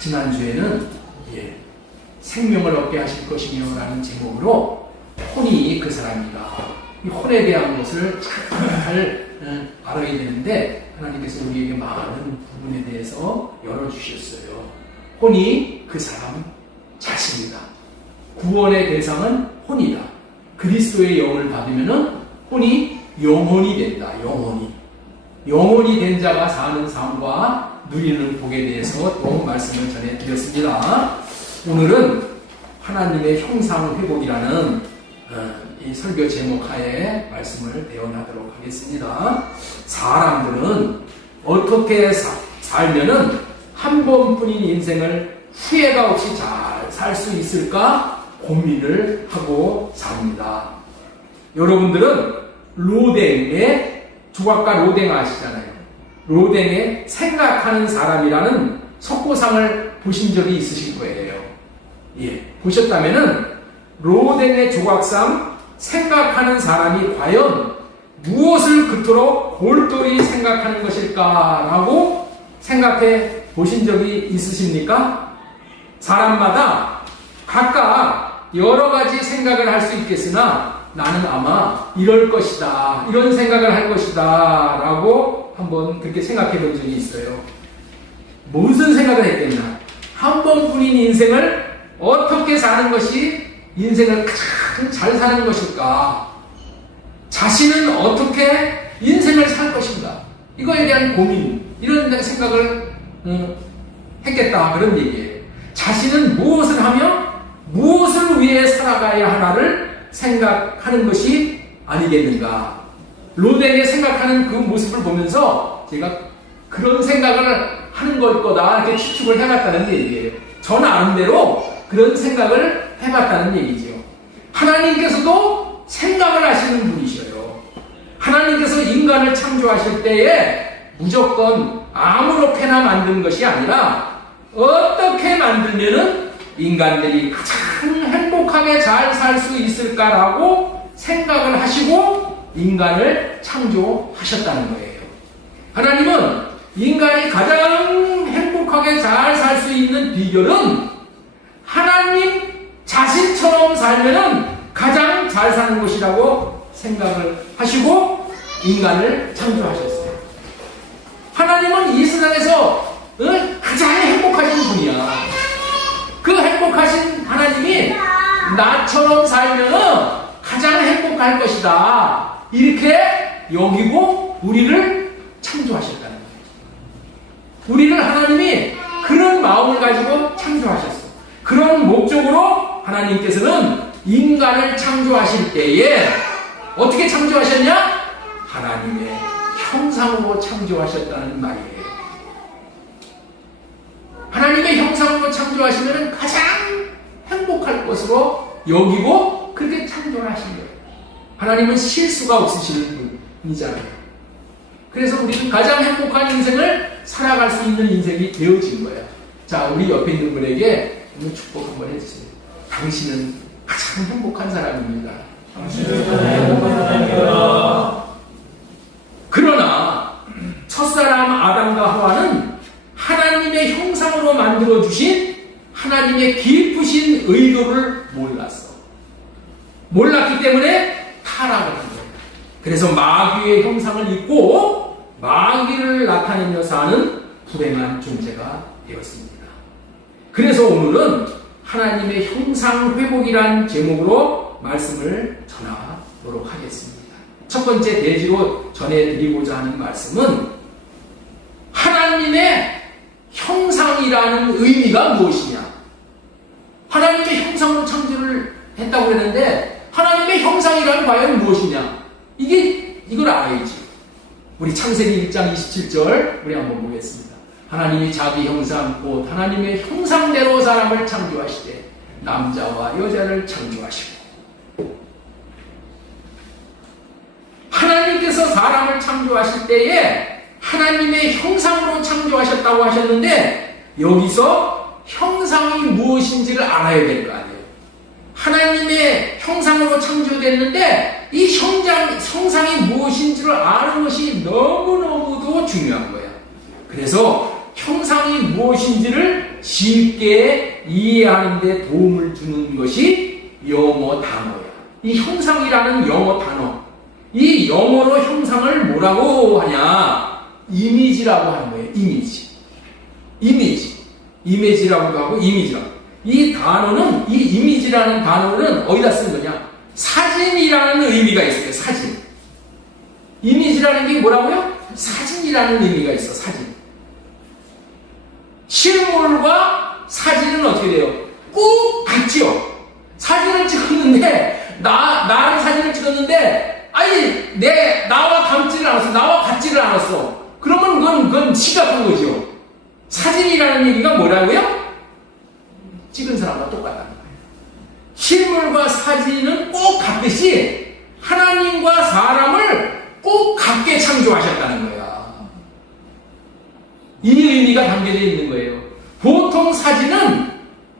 지난주에는 생명을 얻게 하실 것이며 라는 제목으로 혼이 그 사람이다. 이 혼에 대한 것을 잘 알아야 되는데 하나님께서 우리에게 많은 부분에 대해서 열어주셨어요. 혼이 그 사람 자신이다. 구원의 대상은 혼이다. 그리스도의 영을 받으면 혼이 영혼이 된다. 영혼이 된 자가 사는 삶과 누리는 복에 대해서 또 말씀을 전해드렸습니다. 오늘은 하나님의 형상 회복이라는 이 설교 제목 하에 말씀을 대언하도록 하겠습니다. 사람들은 어떻게 살면은 한 번뿐인 인생을 후회가 없이 잘 살 수 있을까 고민을 하고 삽니다. 여러분들은 로댕의 조각가 로댕 아시잖아요. 로댕의 생각하는 사람이라는 석고상을 보신 적이 있으실 거예요. 보셨다면은 로댕의 조각상 생각하는 사람이 과연 무엇을 그토록 골똘히 생각하는 것일까라고 생각해 보신 적이 있으십니까? 사람마다 각각 여러 가지 생각을 할 수 있겠으나 나는 아마 이럴 것이다, 이런 생각을 할 것이다 라고 한번 그렇게 생각해 본 적이 있어요. 무슨 생각을 했겠나? 한 번뿐인 인생을 어떻게 사는 것이 인생을 가장 잘 사는 것일까? 자신은 어떻게 인생을 살 것인가? 이거에 대한 고민, 이런 생각을 했겠다, 그런 얘기예요. 자신은 무엇을 하며 무엇을 위해 살아가야 하나를 생각하는 것이 아니겠는가? 로댕의 생각하는 그 모습을 보면서 제가 그런 생각을 하는 걸 거다 이렇게 추측을 해봤다는 얘기예요. 저 나름대로 그런 생각을 해봤다는 얘기죠. 하나님께서도 생각을 하시는 분이셔요. 하나님께서 인간을 창조하실 때에 무조건 아무렇게나 만든 것이 아니라 어떻게 만들면은 인간들이 가장 행복하게 잘 살 수 있을까라고 생각을 하시고 인간을 창조하셨다는 거예요. 하나님은 인간이 가장 행복하게 잘 살 수 있는 비결은 하나님 자신처럼 살면은 가장 잘 사는 것이라고 생각을 하시고 인간을 창조하셨어요. 하나님은 이 세상에서 가장 행복하신 분이야. 그 행복하신 하나님이 나처럼 살면은 가장 행복할 것이다. 이렇게 여기고 우리를 창조하셨다는 거예요. 우리를 하나님이 그런 마음을 가지고 창조하셨어. 그런 목적으로 하나님께서는 인간을 창조하실 때에 어떻게 창조하셨냐? 하나님의 형상으로 창조하셨다는 말이에요. 하나님의 형상으로 창조하시면 가장 행복할 것으로 여기고 그렇게 창조를 하신 거예요. 하나님은 실수가 없으시는 분이잖아요. 그래서 우리는 가장 행복한 인생을 살아갈 수 있는 인생이 되어진 거예요. 자, 우리 옆에 있는 분에게 오늘 축복 한번 해주세요. 당신은 가장 행복한 사람입니다. 당신은 행복한 사람입니다. 그러나 첫사람 아담과 하와는 하나님의 형상으로 만들어주신 하나님의 깊으신 의도를 몰랐어. 몰랐기 때문에 타락을 한 거예요. 그래서 마귀의 형상을 입고 마귀를 나타내며 사는 불행한 존재가 되었습니다. 그래서 오늘은 하나님의 형상 회복이란 제목으로 말씀을 전하도록 하겠습니다. 첫 번째 대지로 전해드리고자 하는 말씀은 하나님의 형상이라는 의미가 무엇이냐? 하나님의 형상으로 창조를 했다고 했는데 하나님의 형상이란 과연 무엇이냐? 이걸 알아야지. 우리 창세기 1장 27절 우리 한번 보겠습니다. 하나님이 자기 형상 곧 하나님의 형상대로 사람을 창조하시되 남자와 여자를 창조하시고. 하나님께서 사람을 창조하실 때에 하나님의 형상으로 창조하셨다고 하셨는데 여기서 형상이 무엇인지를 알아야 될 거 아니에요. 하나님의 형상으로 창조됐는데 이 형상이 무엇인지를 아는 것이 너무너무도 중요한 거예요. 그래서 형상이 무엇인지를 쉽게 이해하는 데 도움을 주는 것이 영어 단어야. 이 형상이라는 영어 단어, 이 영어로 형상을 뭐라고 하냐? 이미지라고 하는 거예요. 이미지라고도 하고 이미지라고. 이 단어는, 이 이미지라는 단어는 어디다 쓴 거냐? 사진이라는 의미가 있어요. 사진. 이미지라는 게 뭐라고요? 사진이라는 의미가 있어. 사진. 실물과 사진은 어떻게 돼요? 꼭 같지요. 사진을 찍었는데 나랑 사진을 찍었는데 아니 나와 같지를 않았어. 그러면 그건 심각한 거죠. 사진이라는 얘기가 뭐라고요? 찍은 사람과 똑같다는 거예요. 실물과 사진은 꼭 같듯이 하나님과 사람을 꼭 같게 창조하셨다는 거야. 이 의미가 담겨져 있는 거예요. 보통 사진은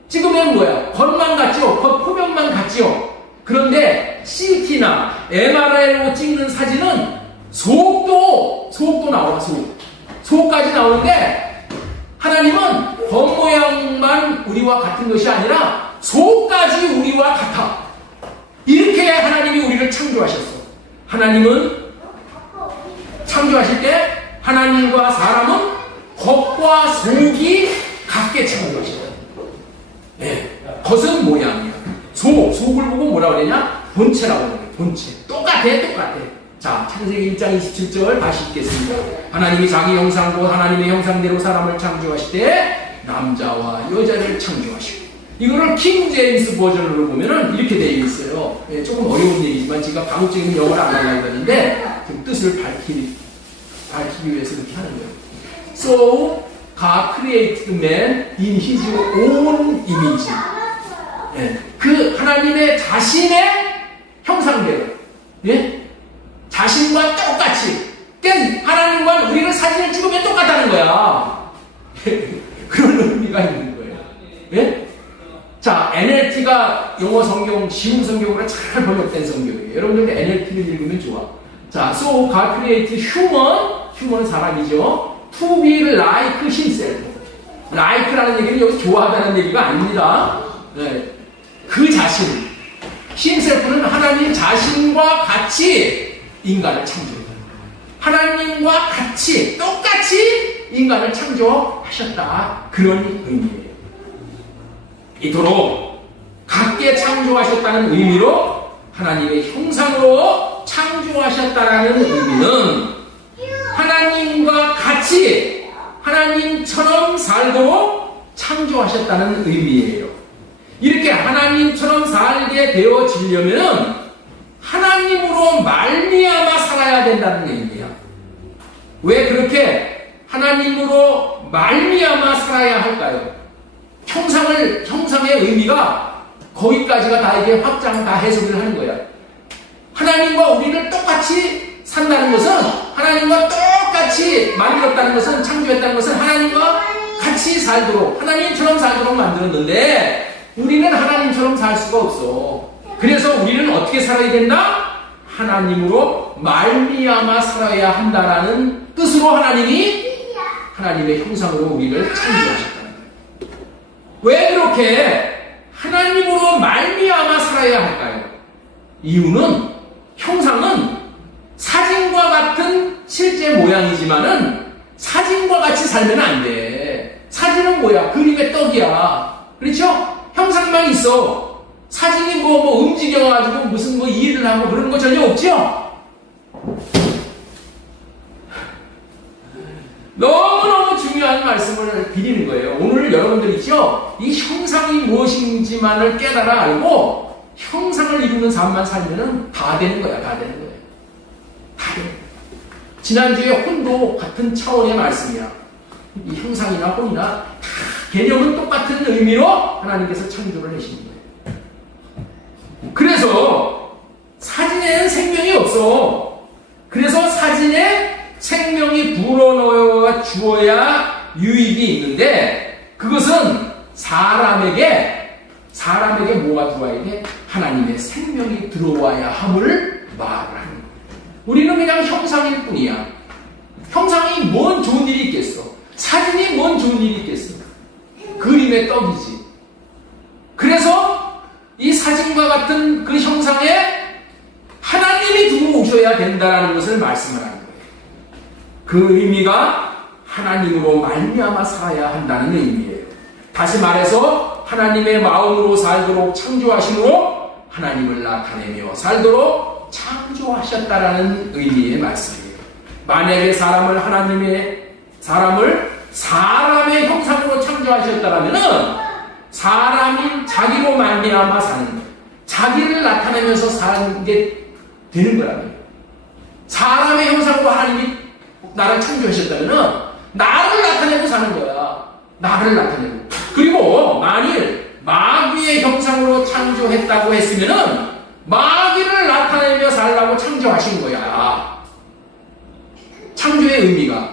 찍으면 뭐야? 겉만 같죠? 겉 표면만 같죠? 그런데 CT나 MRI로 찍는 사진은 속도 나와. 속까지 나오는데 하나님은 겉모양만 우리와 같은 것이 아니라 속까지 우리와 같아. 이렇게 하나님이 우리를 창조하셨어. 하나님은 창조하실 때 하나님과 사람은 겉과 속이 같게 창조하셨다. 네. 겉은 모양이야. 속을 보고 뭐라고 그러냐? 본체라고 그래요. 본체. 똑같아. 자, 창세기 1장 27절 다시 읽겠습니다. 하나님이 자기 형상고 하나님의 형상대로 사람을 창조하실 때 남자와 여자를 창조하시고. 이거를 킹 제임스 버전으로 보면은 이렇게 되어 있어요. 네, 조금 어려운 얘기지만 제가 가급적이면 영어를 안 하려고 했는데 그 뜻을 밝히기 위해서 이렇게 하는 거예요. So God created man in his own image. 예, 그 하나님의 자신의 형상대로, 예? 자신과 똑같이. 하나님과 우리를 사진을 찍으면 똑같다는 거야. 그런 의미가 있는 거예요. 예? 자, NLT가 영어 성경, 쉬운 성경으로 잘 번역된 성경이에요. 여러분들 NLT를 읽으면 좋아. 자, so God created human은 사람이죠. To be like himself. like라는 얘기는 여기서 좋아하다는 얘기가 아닙니다. 네. 그 자신, himself는 하나님 자신과 같이 인간을 창조했다. 하나님과 같이, 똑같이 인간을 창조하셨다. 그런 의미예요. 이토록 같게 창조하셨다는 의미로 하나님의 형상으로 창조하셨다라는 의미는 하나님과 같이 하나님처럼 살도록 창조하셨다는 의미예요. 이렇게 하나님처럼 살게 되어지려면 하나님으로 말미암아 살아야 된다는 얘기야. 왜 그렇게 하나님으로 말미암아 살아야 할까요? 형상의 의미가 거기까지가 다 이게 다 해석을 하는 거야. 하나님과 우리를 똑같이 산다는 것은, 하나님과 똑같이 만들었다는 것은, 창조했다는 것은 하나님과 같이 살도록, 하나님처럼 살도록 만들었는데 우리는 하나님처럼 살 수가 없어. 그래서 우리는 어떻게 살아야 된다? 하나님으로 말미암아 살아야 한다라는 뜻으로 하나님이 하나님의 형상으로 우리를 창조하셨다는 거예요. 왜 그렇게 하나님으로 말미암아 살아야 할까요? 이유는 형상은 사진과 같은 실제 모양이지만은 사진과 같이 살면 안 돼. 사진은 뭐야? 그림의 떡이야. 그렇죠? 형상만 있어. 사진이 움직여가지고 무슨 일을 하고 그런 거 전혀 없죠? 너무너무 중요한 말씀을 드리는 거예요. 오늘 여러분들 있죠? 이 형상이 무엇인지만을 깨달아 알고 형상을 이루는 삶만 살면은 다 되는 거야. 다 되는 거예요. 다 되는 거예요. 지난주에 혼도 같은 차원의 말씀이야. 이 형상이나 혼이나 다 개념은 똑같은 의미로 하나님께서 창조를 하신 거예요. 그래서 사진에는 생명이 없어. 그래서 사진에 생명이 불어넣어 주어야 유익이 있는데 그것은 사람에게 뭐가 들어와야 돼? 하나님의 생명이 들어와야 함을 말하는 거예요. 우리는 그냥 형상일 뿐이야. 형상이 뭔 좋은 일이 있겠어? 사진이 뭔 좋은 일이 있겠어? 그림의 떡이지. 그래서 이 사진과 같은 그 형상에 하나님이 두고 오셔야 된다는 것을 말씀하는 거예요. 그 의미가 하나님으로 말미암아 살아야 한다는 의미예요. 다시 말해서 하나님의 마음으로 살도록 창조하심으로 하나님을 나타내며 살도록 창조하셨다라는 의미의 말씀이에요. 만약에 사람을 사람의 형상으로 창조하셨다라면은 사람이 자기로 말미암아 사는 거예요. 자기를 나타내면서 사는 게 되는 거라고요. 사람의 형상으로 하나님이 나를 창조하셨다면은 나를 나타내고 사는 거야. 나를 나타내고. 그리고 만일 마귀의 형상으로 창조했다고 했으면은 마귀를 나타내며 살라고 창조하신 거야. 창조의 의미가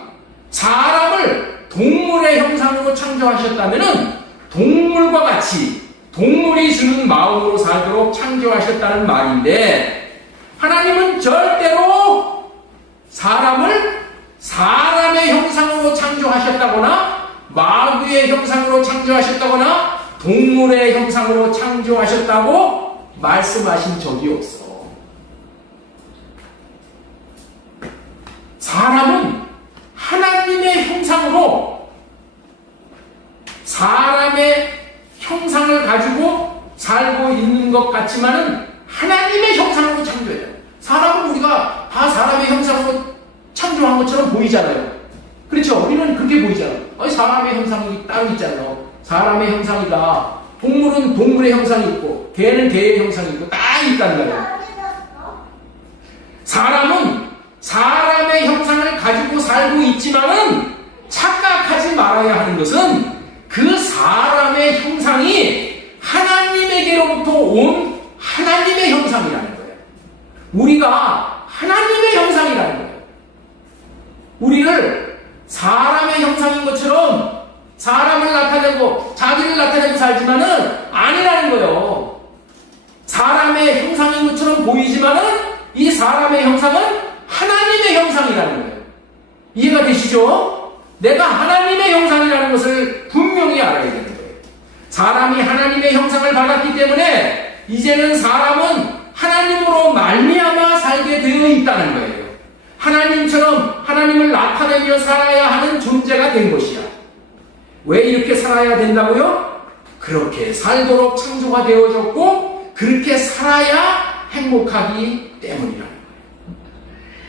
사람을 동물의 형상으로 창조하셨다면은 동물과 같이 동물이 주는 마음으로 살도록 창조하셨다는 말인데, 하나님은 절대로 사람을 사람의 형상으로 창조하셨다거나 마귀의 형상으로 창조하셨다거나 동물의 형상으로 창조하셨다고 말씀하신 적이 없어. 사람은 하나님의 형상으로 사람의 형상을 가지고 살고 있는 것 같지만은 하나님의 형상으로 창조해요. 사람은 우리가 다 사람의 형상으로 창조한 것처럼 보이잖아요. 그렇죠? 우리는 그렇게 보이잖아요. 사람의 형상이 따로 있잖아요. 사람의 형상이다. 동물은 동물의 형상이 있고 개는 개의 형상이 있고 딱 있다는 거예요. 사람은 사람의 형상을 가지고 살고 있지만은 착각하지 말아야 하는 것은 그 사람의 형상이 하나님에게로부터 온 하나님의 형상이라는 거예요. 우리가 하나님의 형상이라는 거예요. 우리를 사람의 형상인 것처럼 사람을 나타내고 자기를 나타내고 살지만은 아니라는 거예요. 사람의 형상인 것처럼 보이지만은 이 사람의 형상은 하나님의 형상이라는 거예요. 이해가 되시죠? 내가 하나님의 형상이라는 것을 분명히 알아야 되는 거예요. 사람이 하나님의 형상을 받았기 때문에 이제는 사람은 하나님으로 말미암아 살게 되어 있다는 거예요. 하나님처럼 하나님을 나타내며 살아야 하는 존재가 된 것이야. 왜 이렇게 살아야 된다고요? 그렇게 살도록 창조가 되어졌고 그렇게 살아야 행복하기 때문이라는 거예요.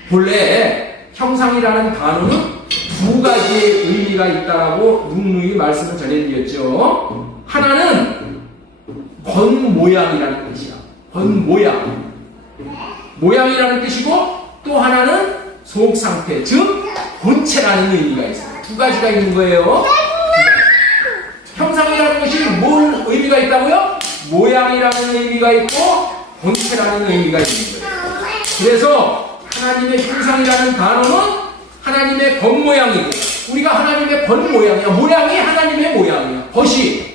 본래 형상이라는 단어는 두 가지의 의미가 있다라고 누누이 말씀을 전해드렸죠. 하나는 겉모양이라는 뜻이야. 겉모양. 모양이라는 뜻이고 또 하나는 속상태, 즉 본체라는 의미가 있어요. 두 가지가 있는 거예요. 형상이라는 것이 뭔 의미가 있다고요? 모양이라는 의미가 있고 본체라는 의미가 있는 거예요. 그래서 하나님의 형상이라는 단어는 하나님의 겉모양이고 우리가 하나님의 겉모양이야. 모양이 하나님의 모양이야. 겉이.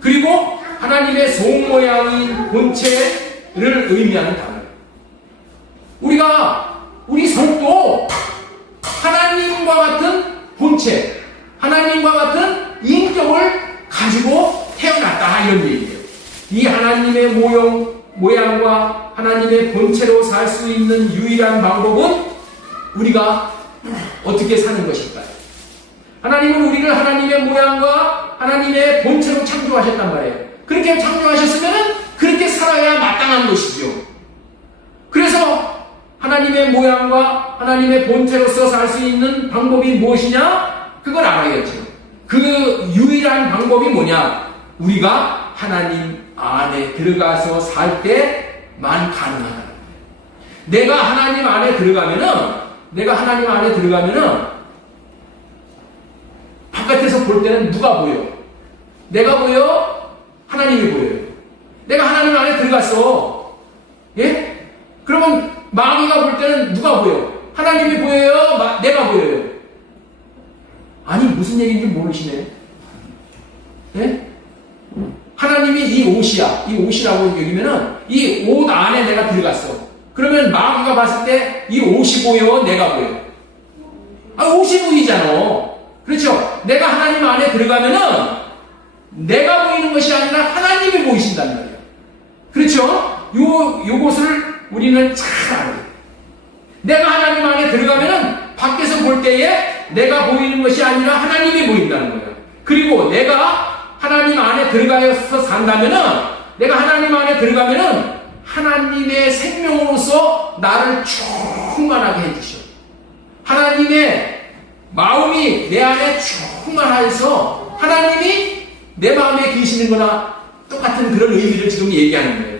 그리고 하나님의 속모양인 본체를 의미하는 단어예요. 우리 속도 하나님과 같은 본체, 하나님과 같은 인격을 가지고 태어났다 이런 얘기예요. 이 하나님의 모양과 하나님의 본체로 살 수 있는 유일한 방법은 우리가 어떻게 사는 것일까요? 하나님은 우리를 하나님의 모양과 하나님의 본체로 창조하셨단 말이에요. 그렇게 창조하셨으면 그렇게 살아야 마땅한 것이죠. 그래서 하나님의 모양과 하나님의 본체로서 살 수 있는 방법이 무엇이냐? 그걸 알아야죠. 그 유일한 방법이 뭐냐? 우리가 하나님 안에 들어가서 살 때만 가능하다. 내가 하나님 안에 들어가면은 바깥에서 볼 때는 누가 보여? 내가 보여? 하나님이 보여요. 내가 하나님 안에 들어갔어. 예? 그러면 마귀가 볼 때는 누가 보여? 하나님이 보여요? 내가 보여요? 아니 무슨 얘기인지 모르시네. 예? 하나님이 이 옷이야. 이 옷이라고 여기면은 이 옷 안에 내가 들어갔어. 그러면 마귀가 봤을 때 이 옷이 보여? 내가 보여? 옷이 보이잖아. 그렇죠? 내가 하나님 안에 들어가면은 내가 보이는 것이 아니라 하나님이 보이신단 말이에요. 그렇죠? 요것을 우리는 잘 알아요. 내가 하나님 안에 들어가면은 밖에서 볼 때에 내가 보이는 것이 아니라 하나님이 보인다는 거예요. 그리고 내가 하나님 안에 들어가서 산다면은, 내가 하나님 안에 들어가면은 하나님의 생명으로서 나를 충만하게 해주셔. 하나님의 마음이 내 안에 충만하여서 하나님이 내 마음에 계시는 거나 똑같은 그런 의미를 지금 얘기하는 거예요.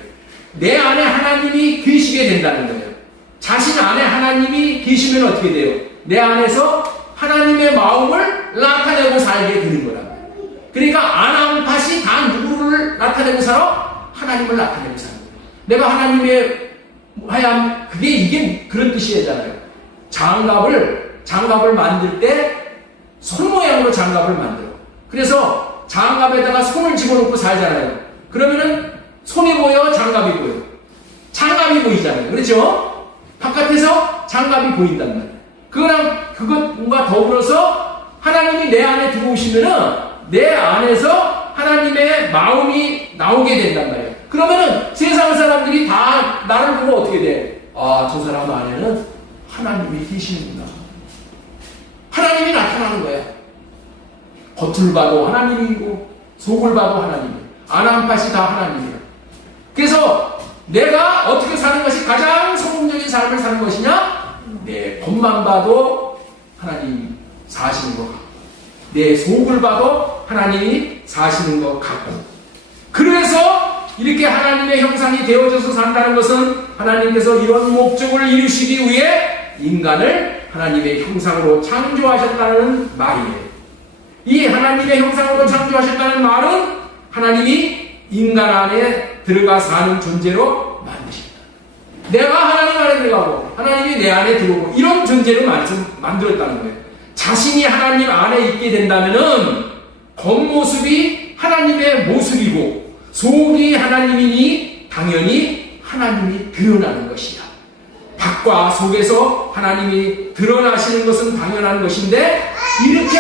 내 안에 하나님이 계시게 된다는 거예요. 자신 안에 하나님이 계시면 어떻게 돼요? 내 안에서 하나님의 마음을 나타내고 살게 되는 거라. 그러니까 안암팥이 다 누구를 나타내고 살아? 하나님을 나타내고 사는 거예요. 내가 하나님의 하얀, 이게 그런 뜻이잖아요. 장갑을 만들 때 손 모양으로 장갑을 만들어. 그래서 장갑에다가 손을 집어넣고 살잖아요. 그러면은 손이 보여, 장갑이 보여. 장갑이 보이잖아요. 그렇죠? 바깥에서 장갑이 보인단 말이에요. 그것과 더불어서 하나님이 내 안에 들어오시면은 내 안에서 하나님의 마음이 나오게 된단 말이에요. 그러면은 세상 사람들이 다 나를 보고 어떻게 돼? 아, 저 사람 안에는 하나님이 계시는구나. 하나님이 나타나는 거야. 겉을 봐도 하나님이고 속을 봐도 하나님이에요. 안암팥이 다 하나님이에요. 그래서 내가 어떻게 사는 것이 가장 성공적인 삶을 사는 것이냐? 내 겉만 봐도 하나님 사시는 것 같고, 내 속을 봐도 하나님이 사시는 것 같고, 그래서 이렇게 하나님의 형상이 되어져서 산다는 것은 하나님께서 이런 목적을 이루시기 위해 인간을 하나님의 형상으로 창조하셨다는 말이에요. 이 하나님의 형상으로 창조하셨다는 말은 하나님이 인간 안에 들어가 사는 존재로 만드십니다. 내가 하나님 안에 들어가고 하나님이 내 안에 들어오고 이런 존재로 만들었다는 거예요. 자신이 하나님 안에 있게 된다면은 겉모습이 하나님의 모습이고 속이 하나님이니 당연히 하나님이 드러나는 것이야. 밖과 속에서 하나님이 드러나시는 것은 당연한 것인데, 이렇게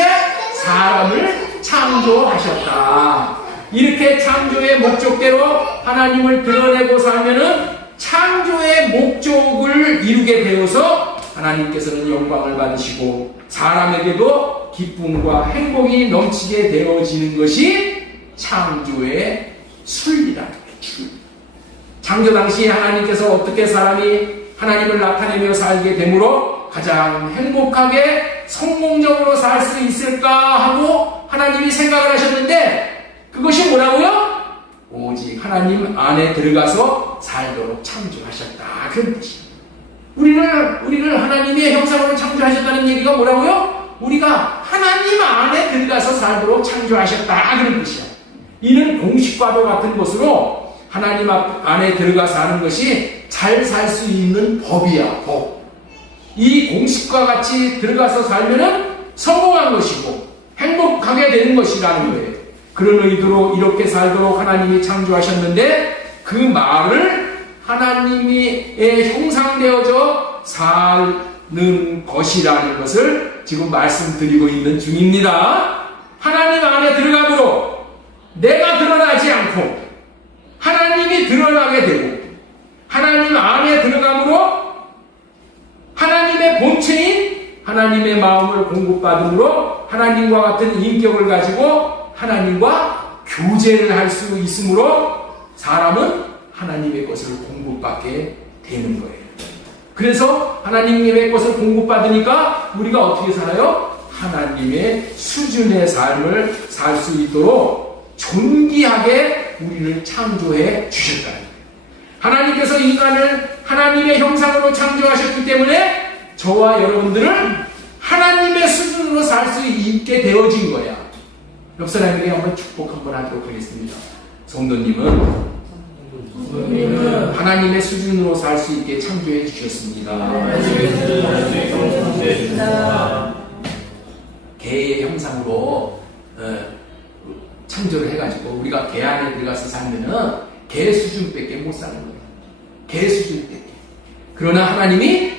사람을 창조하셨다. 이렇게 창조의 목적대로 하나님을 드러내고 살면은 창조의 목적을 이루게 되어서 하나님께서는 영광을 받으시고 사람에게도 기쁨과 행복이 넘치게 되어지는 것이 창조의 순리라는 거예요. 창조 당시에 하나님께서 어떻게 사람이 하나님을 나타내며 살게 되므로 가장 행복하게 성공적으로 살 수 있을까 하고 하나님이 생각을 하셨는데, 그것이 뭐라고요? 오직 하나님 안에 들어가서 살도록 창조하셨다, 그런 뜻이에요. 우리를 하나님의 형상으로 창조하셨다는 얘기가 뭐라고요? 우리가 하나님 안에 들어가서 살도록 창조하셨다, 그런 뜻이야. 이는 공식과도 같은 것으로 하나님 안에 들어가 사는 것이 잘 살 수 있는 법이야, 법. 이 공식과 같이 들어가서 살면은 성공한 것이고 행복하게 되는 것이라는 거예요. 그런 의도로 이렇게 살도록 하나님이 창조하셨는데, 그 말을 하나님의 형상되어져 사는 것이라는 것을 지금 말씀드리고 있는 중입니다. 하나님 안에 들어가므로 내가 드러나지 않고 하나님이 드러나게 되고, 하나님 안에 들어가므로 하나님의 본체인 하나님의 마음을 공급받음으로 하나님과 같은 인격을 가지고 하나님과 교제를 할 수 있으므로 사람은 하나님의 것을 공급받게 되는 거예요. 그래서 하나님의 것을 공급받으니까 우리가 어떻게 살아요? 하나님의 수준의 삶을 살 수 있도록 존귀하게 우리를 창조해 주셨다는 거예요. 하나님께서 인간을 하나님의 형상으로 창조하셨기 때문에 저와 여러분들은 하나님의 수준으로 살 수 있게 되어진 거야. 옆 사람에게 한번 축복 한번 하도록 하겠습니다. 성도님은 하나님의 수준으로 살 수 있게 창조해 주셨습니다. 개의 형상으로 창조를 해가지고 우리가 개 안에 들어가서 살면은 개 수준밖에 못 사는 거예요. 개 수준밖에. 그러나 하나님이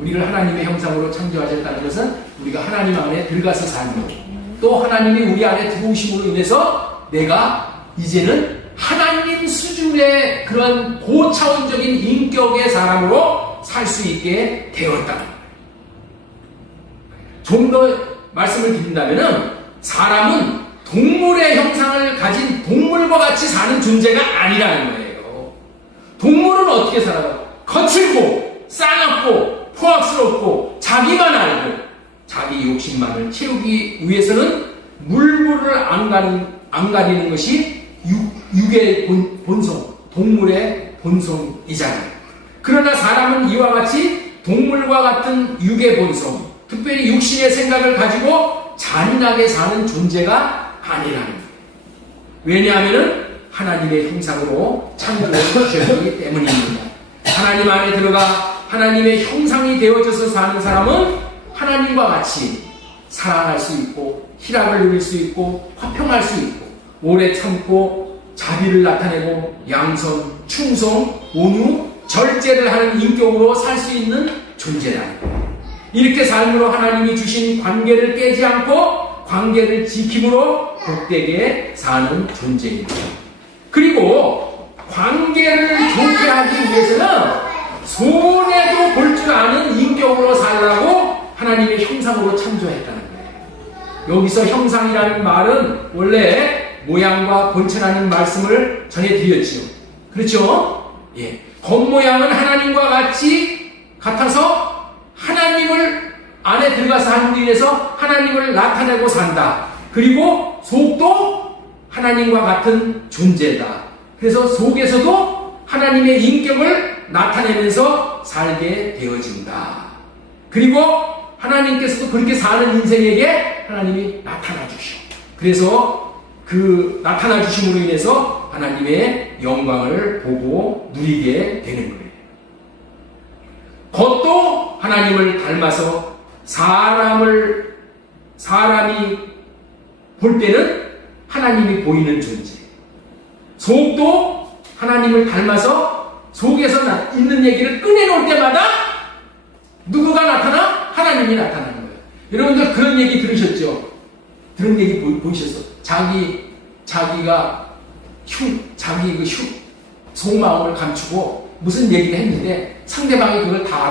우리를 하나님의 형상으로 창조하셨다는 것은 우리가 하나님 안에 들어가서 사는 거예요. 또 하나님이 우리 안에 들어오심으로 인해서 내가 이제는 하나님 수준의 그런 고차원적인 인격의 사람으로 살 수 있게 되었다. 좀 더 말씀을 드린다면은 사람은 동물의 형상을 가진 동물과 같이 사는 존재가 아니라는 거예요. 동물은 어떻게 살아요? 거칠고 싸납고 포악스럽고 자기만 알고 자기 욕심만을 채우기 위해서는 물불을 안 가리는 것이 육의 본성, 동물의 본성이잖아요. 그러나 사람은 이와 같이 동물과 같은 육의 본성, 특별히 육신의 생각을 가지고 잔인하게 사는 존재가 아니라는 거예요. 왜냐하면 하나님의 형상으로 창조되었기 때문입니다. 하나님 안에 들어가 하나님의 형상이 되어져서 사는 사람은 하나님과 같이 사랑할 수 있고 희락을 누릴 수 있고 화평할 수 있고 오래 참고 자비를 나타내고 양선, 충성, 온유, 절제를 하는 인격으로 살 수 있는 존재라는 거예요. 이렇게 삶으로 하나님이 주신 관계를 깨지 않고 관계를 지킴으로 복되게 사는 존재입니다. 그리고 관계를 좋게 하기 위해서는 손해도 볼 줄 아는 인격으로 살라고 하나님의 형상으로 창조했다는 거예요. 여기서 형상이라는 말은 원래 모양과 본체라는 말씀을 전해드렸지요. 그렇죠? 예. 겉모양은 하나님과 같아서 하나님을 안에 들어가서 함으로 인해서 하나님을 나타내고 산다. 그리고 속도 하나님과 같은 존재다. 그래서 속에서도 하나님의 인격을 나타내면서 살게 되어진다. 그리고 하나님께서도 그렇게 사는 인생에게 하나님이 나타나 주시오. 그래서 그 나타나 주심으로 인해서 하나님의 영광을 보고 누리게 되는 거예요. 겉도 하나님을 닮아서 사람이 볼 때는 하나님이 보이는 존재. 속도 하나님을 닮아서 속에서 있는 얘기를 꺼내놓을 때마다 누구가 나타나? 하나님이 나타나는 거예요. 여러분들 그런 얘기 들으셨죠? 그런 얘기 보이셨어? 자기가 속마음을 감추고 무슨 얘기를 했는데 상대방이 그걸 다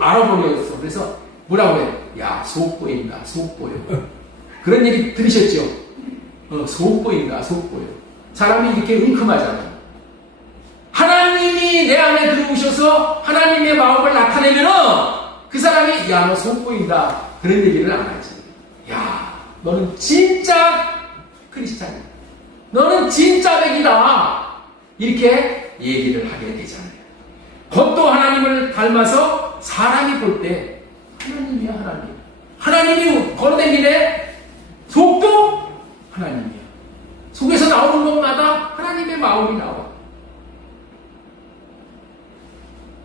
알아버렸어. 그래서 뭐라고 해? 야, 속 보인다, 속 보여. 그런 얘기 들으셨죠? 속 보인다, 속 보여. 사람이 이렇게 은큼하잖아요. 하나님이 내 안에 들어오셔서 하나님의 마음을 나타내면은 그 사람이 야, 너 속 보인다. 그런 얘기를 안 하지. 야, 너는 진짜 크리스찬이야. 너는 진짜 백이다. 이렇게 얘기를 하게 되잖아요. 겉도 하나님을 닮아서 사람이 볼 때 하나님이야, 하나님. 하나님이 걸어다니네. 속도 하나님이야. 속에서 나오는 것마다 하나님의 마음이 나와.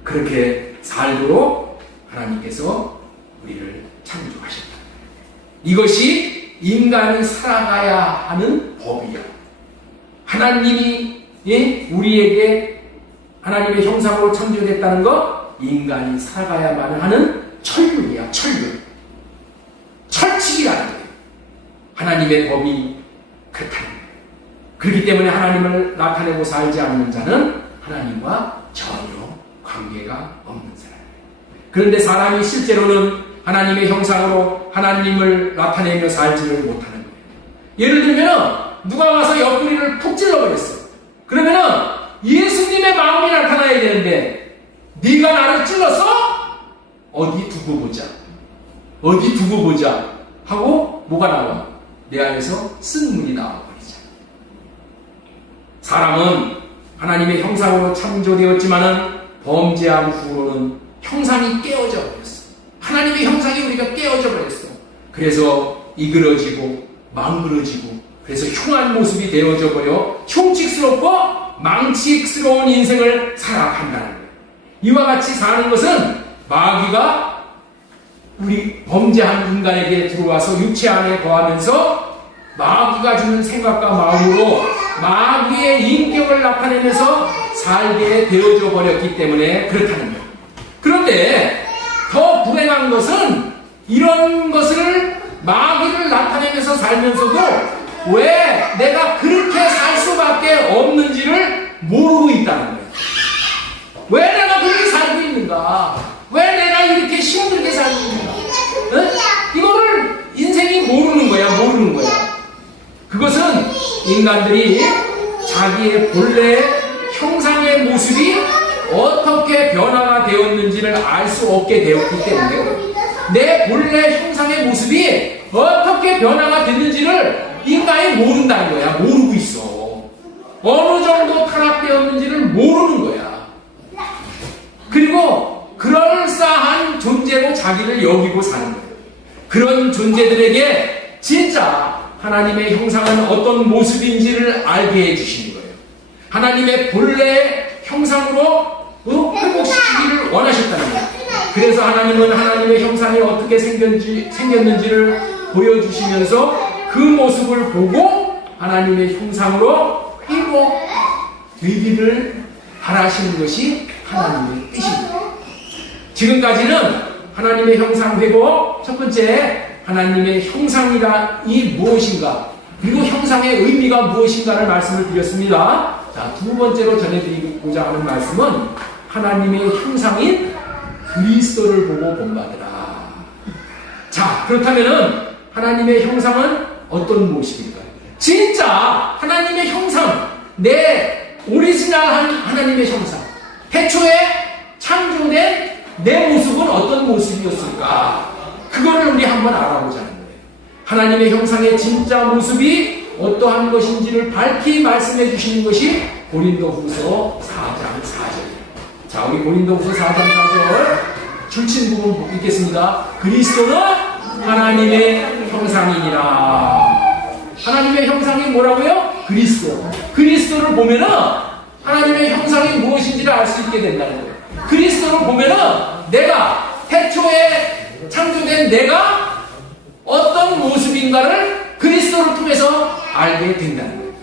그렇게 살도록 하나님께서 우리를 창조하셨다. 이것이 인간이 살아가야 하는 법이야. 하나님이 우리에게 하나님의 형상으로 창조됐다는 것, 인간이 살아가야만 하는 철륜이야, 철륜. 철칙이라는 거예요. 하나님의 법이 그렇다는 거예요. 그렇기 때문에 하나님을 나타내고 살지 않는 자는 하나님과 전혀 관계가 없는 사람이에요. 그런데 사람이 실제로는 하나님의 형상으로 하나님을 나타내며 살지를 못하는 거예요. 예를 들면 누가 와서 옆구리를 푹 찔러버렸어. 그러면은 예수님의 마음이 나타나야 되는데 네가 나를 찔렀어? 어디 두고 보자 하고 뭐가 나와? 내 안에서 쓴물이 나와버리자. 사람은 하나님의 형상으로 창조되었지만은 범죄한 후로는 형상이 깨어져 버렸어. 하나님의 형상이 우리가 깨어져 버렸어. 그래서 이그러지고 망그러지고 그래서 흉한 모습이 되어져 버려 흉측스럽고 망측스러운 인생을 살아간다는 거예요. 이와 같이 사는 것은 마귀가 우리 범죄한 인간에게 들어와서 육체 안에 거하면서 마귀가 주는 생각과 마음으로 마귀의 인격을 나타내면서 살게 되어져 버렸기 때문에 그렇다는 거예요. 그런데 더 불행한 것은 이런 것을 마귀를 나타내면서 살면서도 왜 내가 그렇게 살 수밖에 없는지를 모르고 있다는 거예요. 왜 내가 그렇게 살고 있는가? 왜 내가 이렇게 힘들게 살고 있는가? 응? 이거를 인생이 모르는 거야. 그것은 인간들이 자기의 본래 형상의 모습이 어떻게 변화가 되었는지를 알 수 없게 되었기 때문에 내 본래 형상의 모습이 어떻게 변화가 됐는지를 인간이 모른다는 거야. 모르고 있어. 어느 정도 타락되었는지를 모르는 거야. 그리고 그럴싸한 존재로 자기를 여기고 사는 거예요. 그런 존재들에게 진짜 하나님의 형상은 어떤 모습인지를 알게 해주시는 거예요. 하나님의 본래 형상으로 회복시키기를 원하셨다는 거예요. 그래서 하나님은 하나님의 형상이 어떻게 생겼는지를 보여주시면서 그 모습을 보고 하나님의 형상으로 회복되기를 바라시는 것이 하나님의 뜻입니다. 지금까지는 하나님의 형상 회복, 첫 번째 하나님의 형상이란이 무엇인가, 그리고 형상의 의미가 무엇인가를 말씀을 드렸습니다. 자, 두 번째로 전해드리고자 하는 말씀은 하나님의 형상인 그리스도를 보고 본받으라. 자, 그렇다면은 하나님의 형상은 어떤 모습일까요? 진짜 하나님의 형상, 내 오리지널한 하나님의 형상, 태초에 창조된 내 모습은 어떤 모습이었을까? 그거를 우리 한번 알아보자는 거예요. 하나님의 형상의 진짜 모습이 어떠한 것인지를 밝히 말씀해 주시는 것이 고린도후서 4장 4절. 자, 우리 고린도후서 4장 4절 줄친 부분 읽겠습니다. 그리스도는 하나님의 형상이니라. 하나님의 형상이 뭐라고요? 그리스도. 그리스도를 보면은 하나님의 형상이 무엇인지를 알 수 있게 된다는 거예요. 그리스도를 보면은 내가 태초에 창조된 내가 어떤 모습인가를 그리스도를 통해서 알게 된다는 거예요.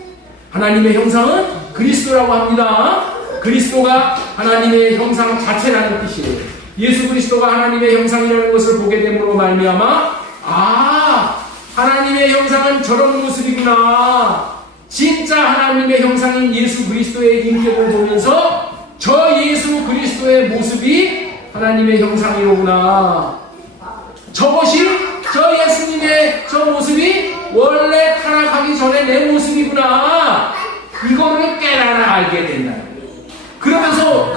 하나님의 형상은 그리스도라고 합니다. 그리스도가 하나님의 형상 자체라는 뜻이에요. 예수 그리스도가 하나님의 형상이라는 것을 보게 됨으로 말미암아 하나님의 형상은 저런 모습이구나. 진짜 하나님의 형상인 예수 그리스도의 인격을 보면서 저 예수 그리스도의 모습이 하나님의 형상이로구나. 저것이 저 예수님의 저 모습이 원래 타락하기 전에 내 모습이구나. 이거를 깨달아 알게 된다. 그러면서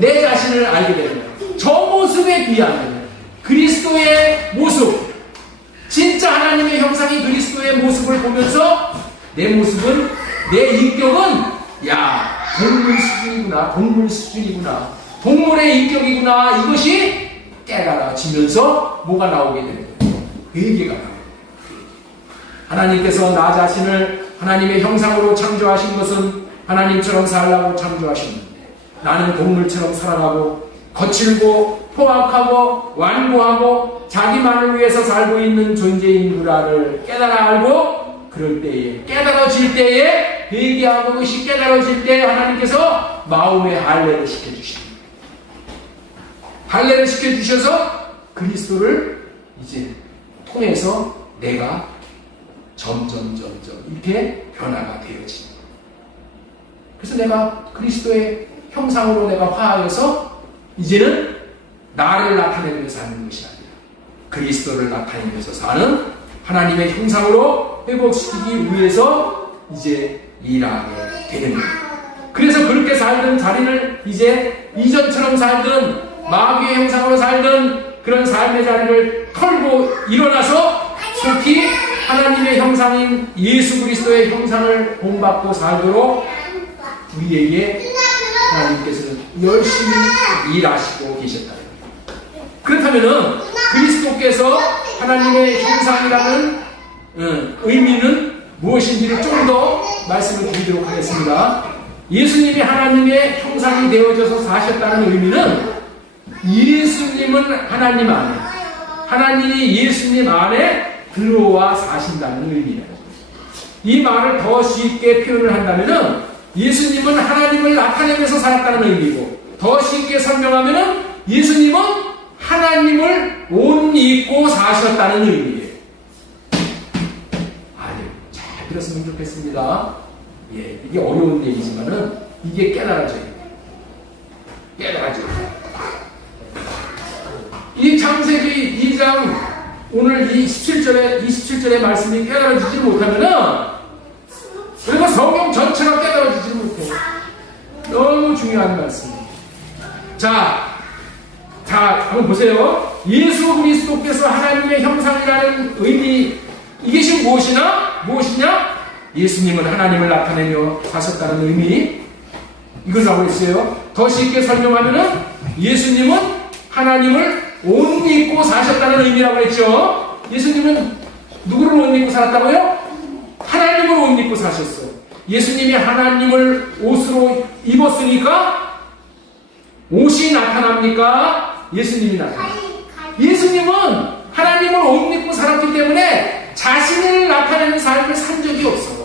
내 자신을 알게 됩니다. 저 모습에 비하면 그리스도의 모습, 진짜 하나님의 형상이 그리스도의 모습을 보면서 내 모습은, 내 인격은 동물 수준이구나. 동물의 인격이구나. 이것이 깨달아지면서 뭐가 나오게 되는 거예요? 회개가 나옵니다. 하나님께서 나 자신을 하나님의 형상으로 창조하신 것은 하나님처럼 살라고 창조하셨는데 나는 동물처럼 살아가고 거칠고 포악하고 완고하고 자기만을 위해서 살고 있는 존재인구라를 깨달아 알고, 그럴 때에, 깨달아질 때에, 회개하고 그것이 깨달아질 때에 하나님께서 마음의 할례를 시켜주십니다. 할례를 시켜주셔서 그리스도를 이제 통해서 내가 점점 이렇게 변화가 되어집니다. 그래서 내가 그리스도의 형상으로 내가 화하여서 이제는 나를 나타내면서 사는 것이 아니라 그리스도를 나타내면서 사는 하나님의 형상으로 회복시키기 위해서 이제 일하게 되는 거예요. 그래서 그렇게 살던 자리를 이제 이전처럼 살던 마귀의 형상으로 살던 그런 삶의 자리를 털고 일어나서 속히 하나님의 형상인 예수 그리스도의 형상을 본받고 살도록 우리에게 하나님께서는 열심히 일하시고 계셨다. 그렇다면은 그리스도께서 하나님의 형상이라는 의미는 무엇인지를 좀 더 말씀을 드리도록 하겠습니다. 예수님이 하나님의 형상이 되어져서 사셨다는 의미는 예수님은 하나님 안에, 하나님이 예수님 안에 들어와 사신다는 의미예요. 이 말을 더 쉽게 표현을 한다면은 예수님은 하나님을 나타내면서 살았다는 의미고, 더 쉽게 설명하면은 예수님은 하나님을 옷 입고 사셨다는 의미예요. 아니요. 지켰으면 좋겠습니다. 예, 이게 어려운 얘기지만은 이게 깨달아져요. 깨달아져요. 이 창세기 2장 오늘 이 27절의 말씀이 깨달아지지 못하면은 그리고 성경 전체가 깨달아지지 못해요. 너무 중요한 말씀입니다. 자, 한번 보세요. 예수 그리스도께서 하나님의 형상이라는 의미, 이것이 무엇이냐? 예수님은 하나님을 나타내며 사셨다는 의미. 이걸라고 했어요. 더 쉽게 설명하면은 예수님은 하나님을 옷 입고 사셨다는 의미라고 했죠. 예수님은 누구를 옷 입고 살았다고요? 하나님을 옷 입고 사셨어요. 예수님이 하나님을 옷으로 입었으니까 옷이 나타납니까? 예수님이 나타납니다. 예수님은 하나님을 옷 입고 살았기 때문에 자신을 나타내는 삶을 산 적이 없어.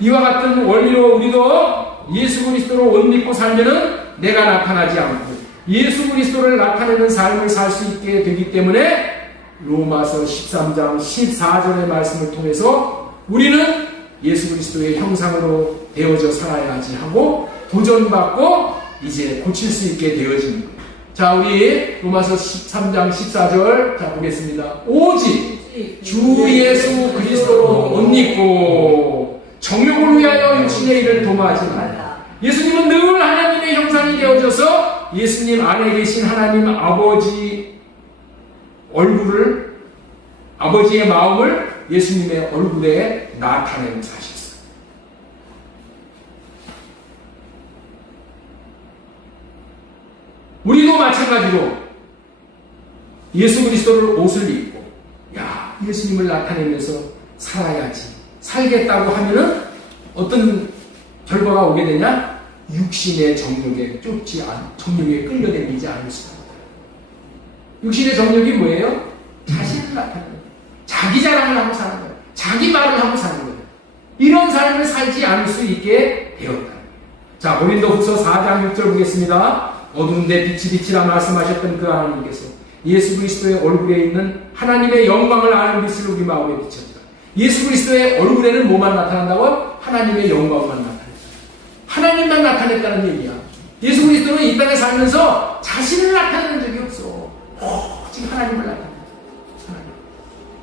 이와 같은 원리로 우리도 예수 그리스도로 옷 입고 살면은 내가 나타나지 않고 예수 그리스도를 나타내는 삶을 살 수 있게 되기 때문에 로마서 13장 14절의 말씀을 통해서 우리는 예수 그리스도의 형상으로 되어져 살아야지 하고 도전받고 이제 고칠 수 있게 되어집니다. 자, 우리 로마서 13장 14절 자 보겠습니다. 오직 주 예수 그리스도로 옷 입고 정욕을 위하여 육신의 일을 도모하지 말라. 예수님은 늘 하나님의 형상이 되어져서 예수님 안에 계신 하나님 아버지 얼굴을, 아버지의 마음을 예수님의 얼굴에 나타내는 사실이었어요. 우리도 마찬가지로 예수 그리스도를 옷을 입고 예수님을 나타내면서 살아야지, 살겠다고 하면은 어떤 결과가 오게 되냐? 육신의 정욕에 정욕에 끌려다니지 않을 수가 없다. 육신의 정욕이 뭐예요? 자신을 나타내는 거예요. 자기 자랑을 하고 사는 거예요. 자기 말을 하고 사는 거예요. 이런 삶을 살지 않을 수 있게 되었다. 자, 고린도후서 4장 6절 보겠습니다. 어두운데 빛이 빛이라 말씀하셨던 그 하나님께서 예수 그리스도의 얼굴에 있는 하나님의 영광을 아는 빛을 우리 마음에 비춰주라. 예수 그리스도의 얼굴에는 뭐만 나타난다고? 하나님의 영광만 나타낸다. 하나님만 나타냈다는 얘기야. 예수 그리스도는 이 땅에 살면서 자신을 나타내는 적이 없어. 오직 하나님을 나타낸다.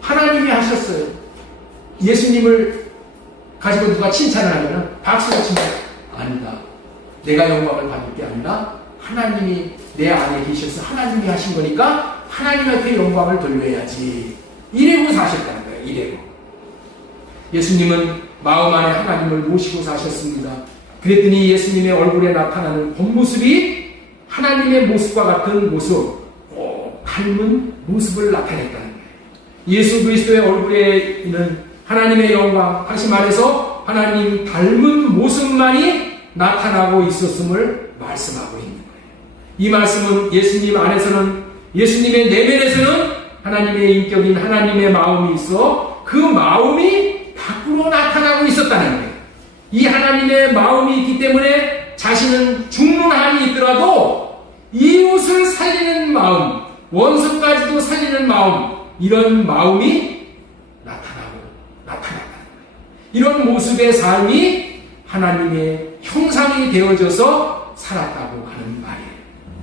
하나님이 하셨어요. 예수님을 가지고 누가 칭찬을 하면 박수로 칭찬. 아니다. 내가 영광을 받을 게 아니라 하나님이 내 안에 계셔서 하나님이 하신 거니까 하나님한테 영광을 돌려야지. 이래고 사셨다는 거예요. 이래고. 예수님은 마음 안에 하나님을 모시고 사셨습니다. 그랬더니 예수님의 얼굴에 나타나는 본모습이 하나님의 모습과 같은 모습, 닮은 모습을 나타냈다는 거예요. 예수 그리스도의 얼굴에 있는 하나님의 영광, 다시 말해서 하나님 닮은 모습만이 나타나고 있었음을 말씀하고 있는 거예요. 이 말씀은 예수님 안에서는, 예수님의 내면에서는 하나님의 인격인 하나님의 마음이 있어 그 마음이 밖으로 나타나고 있었다는 거예요. 이 하나님의 마음이 있기 때문에 자신은 죽는 한이 있더라도 이웃을 살리는 마음, 원수까지도 살리는 마음, 이런 마음이 나타났다는 거예요. 이런 모습의 삶이 하나님의 형상이 되어져서 살았다고 하는 말이에요.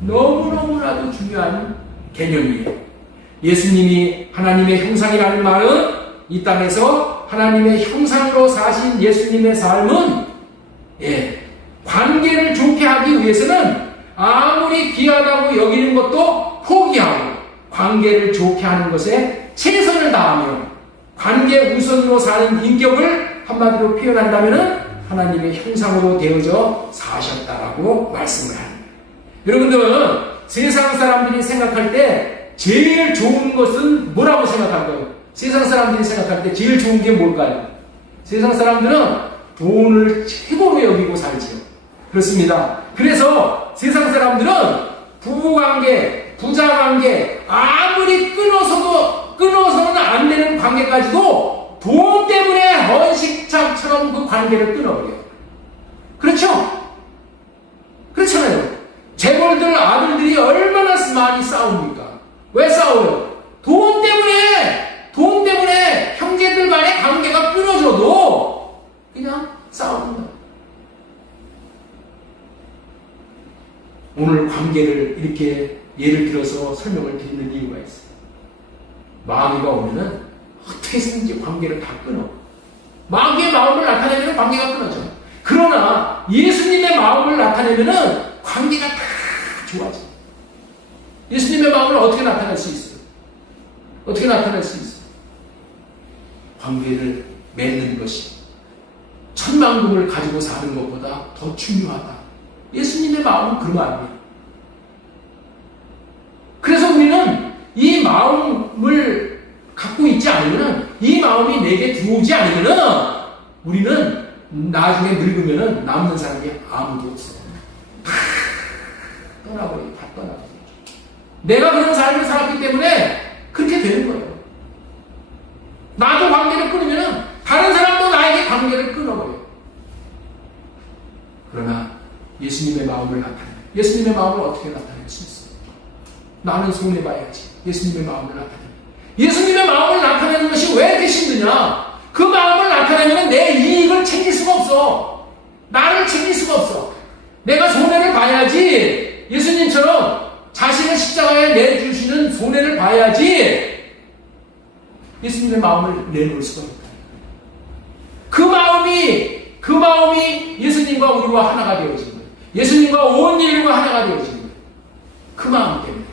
너무너무나도 중요한 개념이에요. 예수님이 하나님의 형상이라는 말은 이 땅에서 하나님의 형상으로 사신 예수님의 삶은 관계를 좋게 하기 위해서는 아무리 귀하다고 여기는 것도 포기하고 관계를 좋게 하는 것에 최선을 다하며 관계 우선으로 사는 인격을 한마디로 표현한다면 하나님의 형상으로 되어져 사셨다라고 말씀을 합니다. 여러분들, 세상 사람들이 생각할 때 제일 좋은 것은 뭐라고 생각할까요? 세상 사람들이 생각할 때 제일 좋은 게 뭘까요? 세상 사람들은 돈을 최고로 여기고 살지요. 그렇습니다. 그래서 세상 사람들은 부부관계, 부자관계, 아무리 끊어서는 안 되는 관계까지도 돈 때문에 헌식장처럼 그 관계를 끊어버려요. 그렇죠? 그렇잖아요. 재벌들 아들들이 얼마나 많이 싸웁니까? 왜 싸워요? 돈 때문에 형제들 간의 관계가 끊어져요. 오늘 관계를 이렇게 예를 들어서 설명을 드리는 이유가 있어요. 마귀가 오면은 어떻게 해서든지 관계를 다 끊어. 마귀의 마음을 나타내면 관계가 끊어져. 그러나 예수님의 마음을 나타내면은 관계가 다 좋아져. 예수님의 마음을 어떻게 나타낼 수 있어요? 어떻게 나타낼 수 있어요? 관계를 맺는 것이 천만금을 가지고 사는 것보다 더 중요하다. 예수님의 마음은 그 마음이에요. 그래서 우리는 이 마음을 갖고 있지 않으면, 이 마음이 내게 들어오지 않으면 우리는 나중에 늙으면 남는 사람이 아무도 없어. 다 떠나버려요. 다 떠나버려요. 내가 그런 삶을 살았기 때문에 그렇게 되는 거예요. 나도 관계를 끊으면 다른 사람도 나에게 관계를 끊어버려요. 그러나 예수님의 마음을 나타내요. 예수님의 마음을 어떻게 나타낼 수 있어요? 나는 손해봐야지. 예수님의 마음을 나타내요. 예수님의 마음을 나타내는 것이 왜 이렇게 힘드냐? 그 마음을 나타내면 내 이익을 챙길 수가 없어. 나를 챙길 수가 없어. 내가 손해를 봐야지. 예수님처럼 자신의 십자가에 내주시는 손해를 봐야지. 예수님의 마음을 내놓을 수가 없다. 그 마음이 예수님과 우리와 하나가 되어진 거예요. 예수님과 온 인류가 하나가 되어진 거예요. 그 마음 때문에.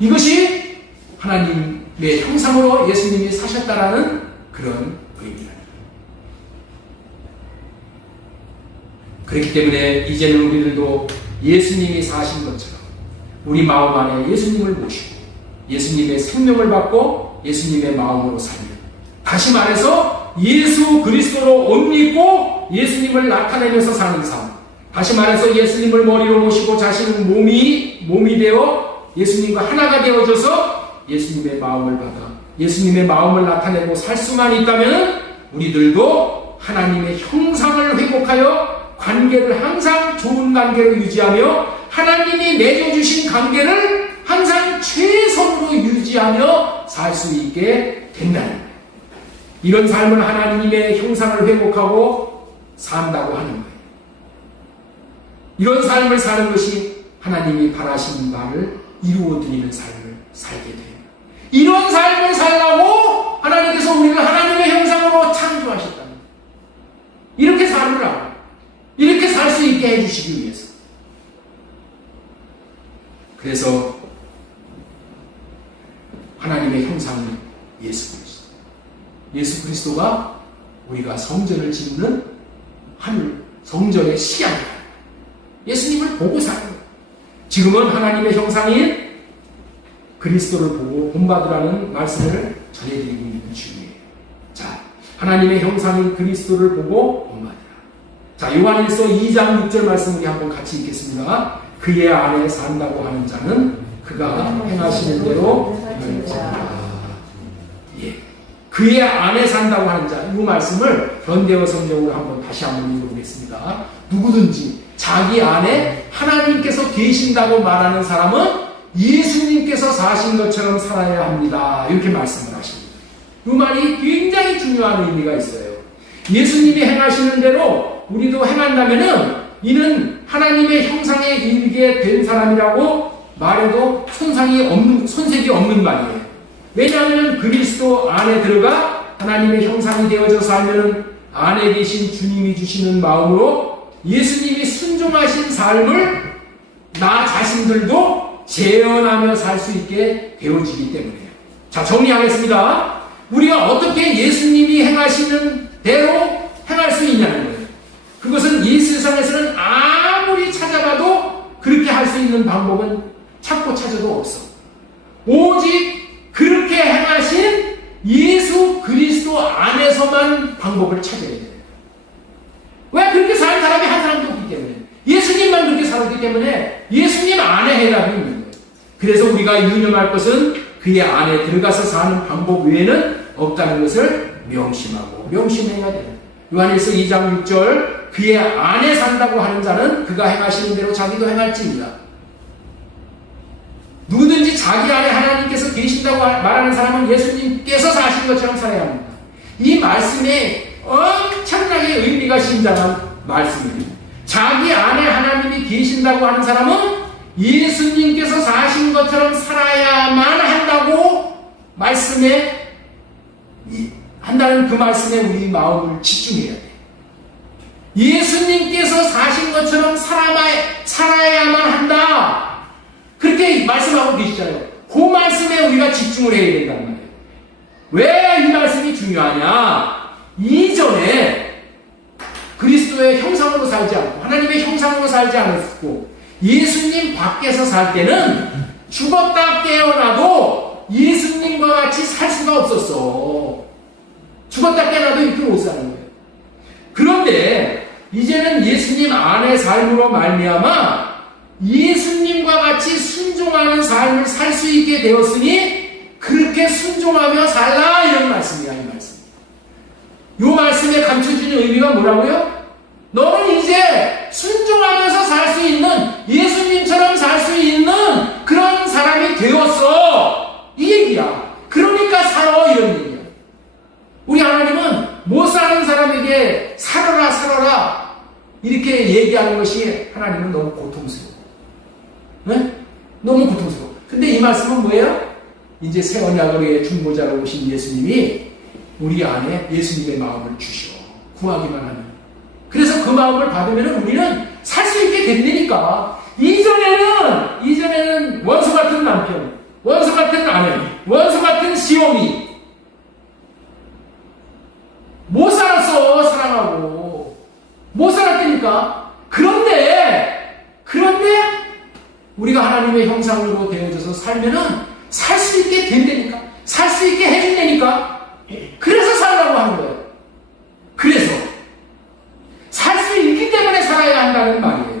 이것이 하나님의 형상으로 예수님이 사셨다라는 그런 의미입니다. 그렇기 때문에 이제는 우리들도 예수님이 사신 것처럼 우리 마음 안에 예수님을 모시고 예수님의 생명을 받고 예수님의 마음으로 살면, 다시 말해서 예수 그리스도로 옷 입고 예수님을 나타내면서 사는 삶, 다시 말해서 예수님을 머리로 모시고 자신은 몸이 되어 예수님과 하나가 되어져서 예수님의 마음을 받아 예수님의 마음을 나타내고 살 수만 있다면 우리들도 하나님의 형상을 회복하여 관계를 항상 좋은 관계로 유지하며 하나님이 맺어주신 관계를 항상 최선으로 유지하며 살 수 있게 된다는 거예요. 이런 삶을 하나님의 형상을 회복하고 산다고 하는 거예요. 이런 삶을 사는 것이 하나님이 바라시는 바를 이루어드리는 삶을 살게 돼요. 이런 삶을 살라고 하나님께서 우리를 하나님의 형상으로 창조하셨다는 거예요. 이렇게 살으라고, 이렇게 살 수 있게 해주시기 위해서. 그래서 하나님의 형상은 예수 그리스도. 예수 그리스도가 우리가 성전을 짓는 하늘, 성전의 시야입니다. 예수님을 보고 사는 거예요. 지금은 하나님의 형상인 그리스도를 보고 본받으라는 말씀을 전해드리고 있는 중이에요. 자, 하나님의 형상인 그리스도를 보고 본받으라. 자, 요한일서 2장 6절 말씀 우리 한번 같이 읽겠습니다. 그의 안에 산다고 하는 자는 그가 행하시는 대로 행할지니라. 예, 그의 안에 산다고 하는 자, 이 말씀을 현대어 성경으로 다시 한번 읽어보겠습니다. 누구든지 자기 안에 하나님께서 계신다고 말하는 사람은 예수님께서 사신 것처럼 살아야 합니다. 이렇게 말씀을 하십니다. 이 말이 굉장히 중요한 의미가 있어요. 예수님이 행하시는 대로 우리도 행한다면은 이는 하나님의 형상에 이르게 된 사람이라고 말해도 손색이 없는 말이에요. 왜냐하면 그리스도 안에 들어가 하나님의 형상이 되어져 살면 안에 계신 주님이 주시는 마음으로 예수님이 순종하신 삶을 나 자신들도 재현하며 살 수 있게 되어지기 때문이에요. 자, 정리하겠습니다. 우리가 어떻게 예수님이 행하시는 대로 행할 수 있냐는 거예요. 그것은 이 세상에서는 아무리 찾아봐도 그렇게 할 수 있는 방법은 찾고 찾아도 없어. 오직 그렇게 행하신 예수 그리스도 안에서만 방법을 찾아야 돼요. 왜? 그렇게 사는 사람이 한 사람도 없기 때문에. 예수님만 그렇게 살았기 때문에 예수님 안에 해답이 있는 거예요. 그래서 우리가 유념할 것은 그의 안에 들어가서 사는 방법 외에는 없다는 것을 명심하고 명심해야 돼요. 요한일서 2장 6절 그의 안에 산다고 하는 자는 그가 행하시는 대로 자기도 행할지니라. 누구든지 자기 안에 하나님께서 계신다고 말하는 사람은 예수님께서 사신 것처럼 살아야 합니다. 이 말씀에 엄청나게 의미가 심장한 말씀입니다. 자기 안에 하나님이 계신다고 하는 사람은 예수님께서 사신 것처럼 살아야만 한다고 한다는 그 말씀에 우리 마음을 집중해야 돼. 예수님께서 사신 것처럼 살아야만 한다. 그렇게 말씀하고 계시잖아요. 그 말씀에 우리가 집중을 해야 된단 말이에요. 왜 이 말씀이 중요하냐? 이전에 그리스도의 형상으로 살지 않고 하나님의 형상으로 살지 않았고 예수님 밖에서 살 때는 죽었다 깨어나도 예수님과 같이 살 수가 없었어. 죽었다 깨어나도 이렇게 못 사는 거예요. 그런데 이제는 예수님 안의 삶으로 말미암아 예수님과 같이 순종하는 삶을 살 수 있게 되었으니 그렇게 순종하며 살라, 이런 말씀이야. 이 말씀. 이 말씀에 감춰주는 의미가 뭐라고요? 너는 이제 순종하면서 살 수 있는, 예수님처럼 살 수 있는 그런 사람이 되었어, 이 얘기야. 그러니까 살아, 이런 얘기야. 우리 하나님은 못 사는 사람에게 살아라 살아라 이렇게 얘기하는 것이 하나님은 너무 고통스러워. 네? 너무 고통스러워. 근데 이 말씀은 뭐예요? 이제 새 언약의 중보자로 오신 예수님이 우리 안에 예수님의 마음을 주셔. 구하기만 하면. 그래서 그 마음을 받으면 우리는 살 수 있게 된다니까. 이전에는 원수 같은 남편, 원수 같은 아내, 원수 같은 시어미 못 살았어. 사랑하고 못 살았다니까. 그런데 우리가 하나님의 형상으로 되어져서 살면은 살 수 있게 된다니까. 살 수 있게 해준다니까. 그래서 살라고 하는 거예요. 그래서 살 수 있기 때문에 살아야 한다는 말이에요.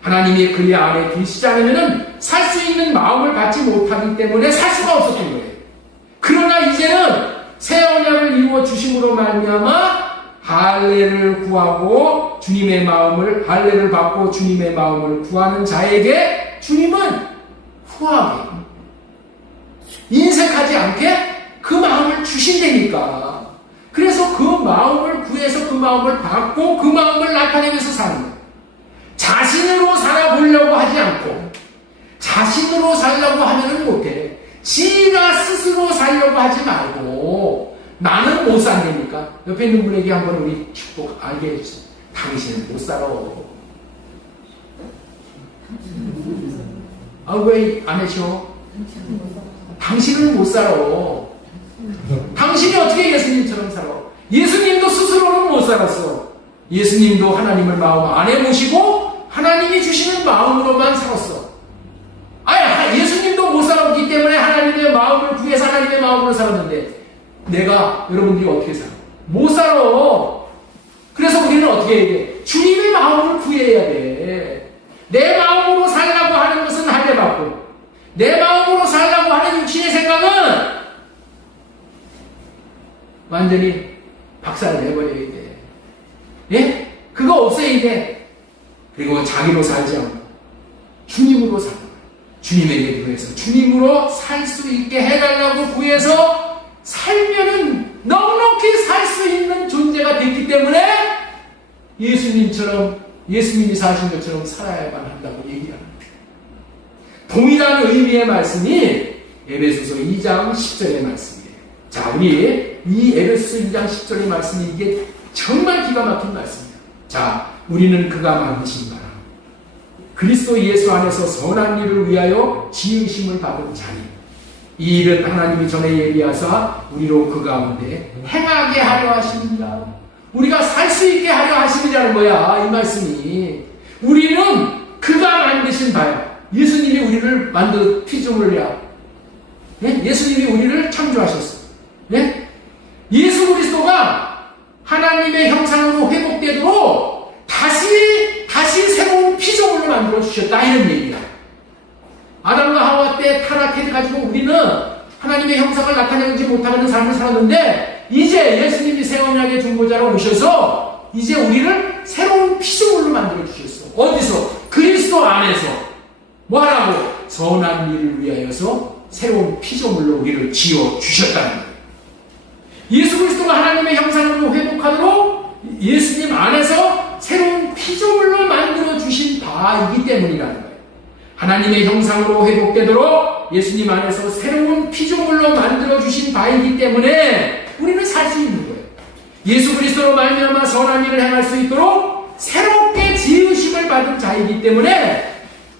하나님이 그의 안에 계시지 않으면은 살 수 있는 마음을 갖지 못하기 때문에 살 수가 없었던 거예요. 그러나 이제는 새 언약을 이루어 주심으로 말미암아 할례를 구하고 주님의 마음을, 할례를 받고 주님의 마음을 구하는 자에게 주님은 후하게, 인색하지 않게 그 마음을 주신다니까. 그래서 그 마음을 구해서 그 마음을 받고 그 마음을 나타내면서 사는 거예요. 자신으로 살아보려고 하지 않고, 자신으로 살려고 하면은 못해. 지가 스스로 살려고 하지 말고, 나는 못 산다니까. 옆에 있는 분에게 한번 우리 축복 알게 해주세요. 당신은 못 살아. 아, 왜 안 해줘? 당신은 못 살아. 당신이 어떻게 예수님처럼 살아? 예수님도 스스로는 못 살았어. 예수님도 하나님을 마음 안에 모시고 하나님이 주시는 마음으로만 살았어. 예수님도 못 살았기 때문에 하나님의 마음을 구해서 하나님의 마음으로 살았는데 내가, 여러분들이 어떻게 살아? 못 살아. 그래서 우리는 어떻게 해야 돼? 주님의 마음을 구해야 돼. 내 마음으로 살라고 하는 것은 할례받고, 내 마음으로 살라고 하는 육신의 생각은 완전히 박살내버려야 돼. 예? 그거 없애야 돼. 그리고 자기로 살지 않고 주님으로 살아. 주님에게 구해서 주님으로 살 수 있게 해달라고 구해서 살면은 넉넉히 살 수 있는 존재가 됐기 때문에 예수님이 사신 것처럼 살아야만 한다고 얘기하는 거예요. 동일한 의미의 말씀이 에베소서 2장 10절의 말씀이에요. 자, 우리 이 에베소서 2장 10절의 말씀이 이게 정말 기가 막힌 말씀이에요. 자, 우리는 그가 만드신 바라 그리스도 예수 안에서 선한 일을 위하여 지으심을 받은 자니 이 일은 하나님이 전에 예비하사 우리로 그 가운데 행하게 하려 하십니다. 우리가 살 수 있게 하려 하심이라는 거야. 이 말씀이. 우리는 그가 만드신 바야. 예수님이 우리를 만들어 피조물이야. 네? 예수님이 우리를 창조하셨어. 네? 예수 그리스도가 하나님의 형상으로 회복되도록 다시 새로운 피조물로 만들어 주셨다, 이런 얘기야. 아담과 하와 때 타락해가지고 우리는 하나님의 형상을 나타내지 못하는 삶을 살았는데 이제 예수님이 새 언약의 중보자로 오셔서 이제 우리를 새로운 피조물로 만들어 주셨어. 어디서? 그리스도 안에서. 뭐 하라고? 선한 일을 위하여서 새로운 피조물로 우리를 지어 주셨다는 거예요. 예수 그리스도가 하나님의 형상으로 회복하도록 예수님 안에서 새로운 피조물로 만들어 주신 바이기 때문이라는 거예요. 하나님의 형상으로 회복되도록 예수님 안에서 새로운 피조물로 만들어주신 바이기 때문에 우리는 살 수 있는 거예요. 예수 그리스도로 말미암아 선한 일을 행할 수 있도록 새롭게 지으심을 받은 자이기 때문에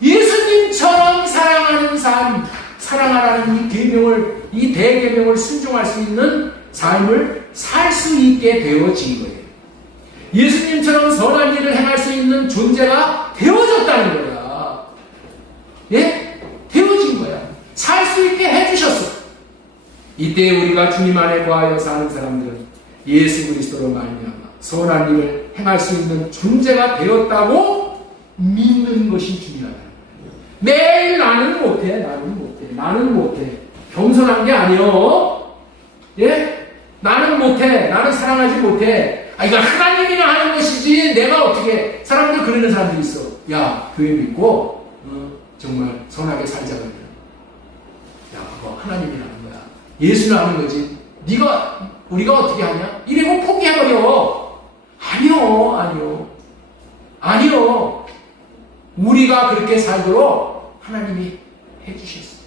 예수님처럼 사랑하는 삶, 사랑하라는 이 계명을, 이 대계명을 순종할 수 있는 삶을 살 수 있게 되어진 거예요. 예수님처럼 선한 일을 행할 수 있는 존재가 되어졌다는 거야. 예? 되어진 거야. 살 수 있게 해주셨어. 이때 우리가 주님 안에 거하여 사는 사람들은 예수 그리스도로 말미암아 선한 일을 행할 수 있는 존재가 되었다고 믿는 것이 중요하다. 매일 나는 못해. 겸손한 게 아니요. 예? 나는 못해. 나는 사랑하지 못해. 이거 하나님이나 하는 것이지 내가 어떻게. 사람들 그러는 사람들이 있어. 야, 교회 믿고 정말 선하게 살자 그러면. 야, 그거 하나님이라는 거야. 예수는 하는 거지. 우리가 어떻게 하냐? 이래고 포기해버려. 아니요. 우리가 그렇게 살도록 하나님이 해주셨어요.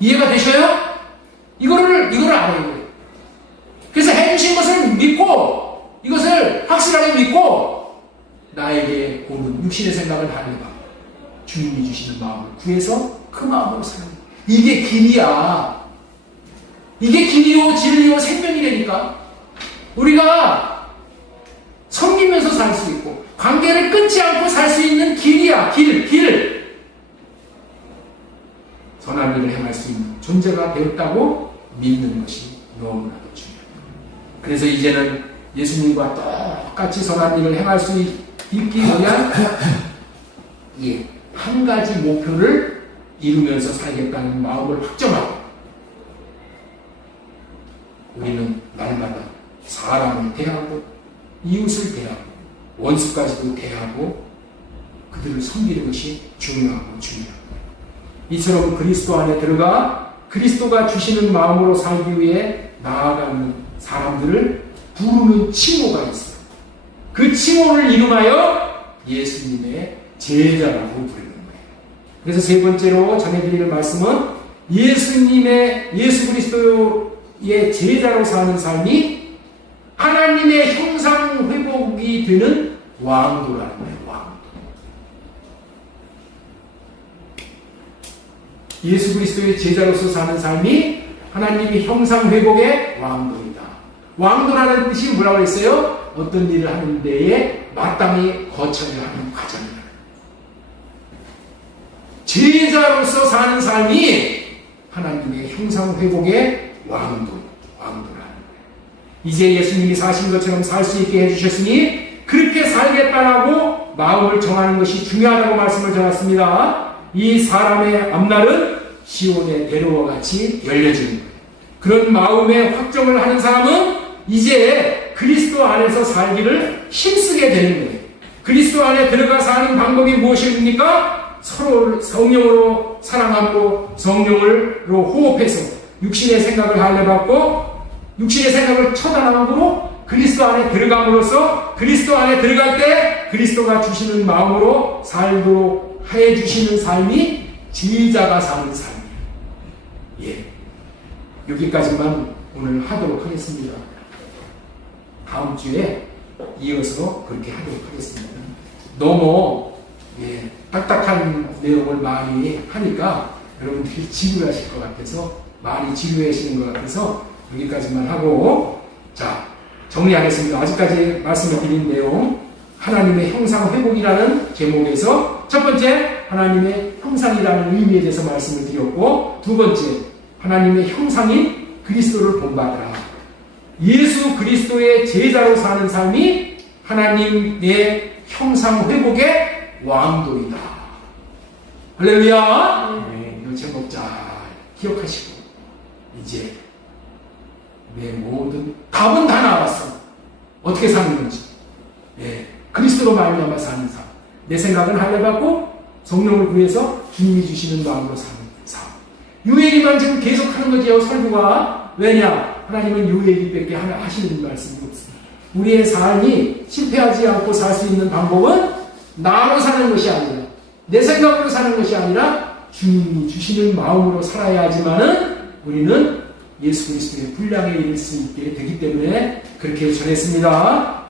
이해가 되셔요? 이거를 알아야 돼요. 그래서 해주신 것을 믿고, 이것을 확실하게 믿고, 나에게 오는 육신의 생각을 달래봐. 주님이 주시는 마음을 구해서 그 마음으로 사는 거예요. 이게 길이야. 이게 길이요, 진리요, 생명이라니까. 우리가 섬기면서 살 수 있고, 관계를 끊지 않고 살 수 있는 길이야. 길. 선한 일을 행할 수 있는 존재가 되었다고 믿는 것이 너무나도 중요합니다. 그래서 이제는 예수님과 똑같이 선한 일을 행할 수 있기 위한 한 가지 목표를 이루면서 살겠다는 마음을 확정하고 우리는 날마다 사람을 대하고 이웃을 대하고 원수까지도 대하고 그들을 섬기는 것이 중요합니다. 이처럼 그리스도 안에 들어가 그리스도가 주시는 마음으로 살기 위해 나아가는 사람들을 부르는 칭호가 있어요. 그 칭호를 이름하여 예수님의 제자라고 부르는 거예요. 그래서 세 번째로 전해드리는 말씀은 예수 그리스도의 제자로 사는 삶이 하나님의 형상 회복이 되는 왕도라는 거예요. 예수 그리스도의 제자로서 사는 삶이 하나님의 형상 회복의 왕도이다. 왕도라는 뜻이 뭐라고 했어요? 어떤 일을 하는 데에 마땅히 거쳐야 하는 과정이다. 제자로서 사는 삶이 하나님의 형상 회복의 왕도라는 거예요. 이제 예수님이 사신 것처럼 살 수 있게 해주셨으니 그렇게 살겠다라고 마음을 정하는 것이 중요하다고 말씀을 전했습니다. 이 사람의 앞날은 시온의 대로와 같이 열려지는 거예요. 그런 마음의 확정을 하는 사람은 이제 그리스도 안에서 살기를 힘쓰게 되는 거예요. 그리스도 안에 들어가 사는 방법이 무엇입니까? 서로를 성령으로 사랑하고 성령으로 호흡해서 육신의 생각을 할례받고 육신의 생각을 처단함으로 그리스도 안에 들어감으로써 그리스도 안에 들어갈 때 그리스도가 주시는 마음으로 살도록 해주시는 삶이 제자가 사는 삶이에요. 여기까지만 오늘 하도록 하겠습니다. 다음 주에 이어서 그렇게 하도록 하겠습니다. 너무 딱딱한 내용을 많이 하니까 여러분들이 지루하실 것 같아서 많이 지루하시는 것 같아서 여기까지만 하고 자 정리하겠습니다. 아직까지 말씀을 드린 내용 하나님의 형상 회복이라는 제목에서 첫 번째 하나님의 형상이라는 의미에 대해서 말씀을 드렸고 두 번째 하나님의 형상인 그리스도를 본받으라. 예수 그리스도의 제자로 사는 삶이 하나님의 형상 회복의 왕도이다. 할렐루야. 이 제목 잘 기억하시고 이제 내 모든 답은 다 나왔어. 어떻게 사는 건지. 그리스도로 말미암아 사는 삶. 내 생각은 할례받고 성령을 구해서 주님이 주시는 마음으로 사는 삶. 유예기만 지금 계속하는 거지요. 설교가. 왜냐? 하나님은 유예기밖에 하시는 말씀이 없습니다. 우리의 삶이 실패하지 않고 살 수 있는 방법은 나로 사는 것이 아니라 내 생각으로 사는 것이 아니라 주님이 주시는 마음으로 살아야 하지만은 우리는 예수 그리스도의 분량에 이를 수 있게 되기 때문에 그렇게 전했습니다.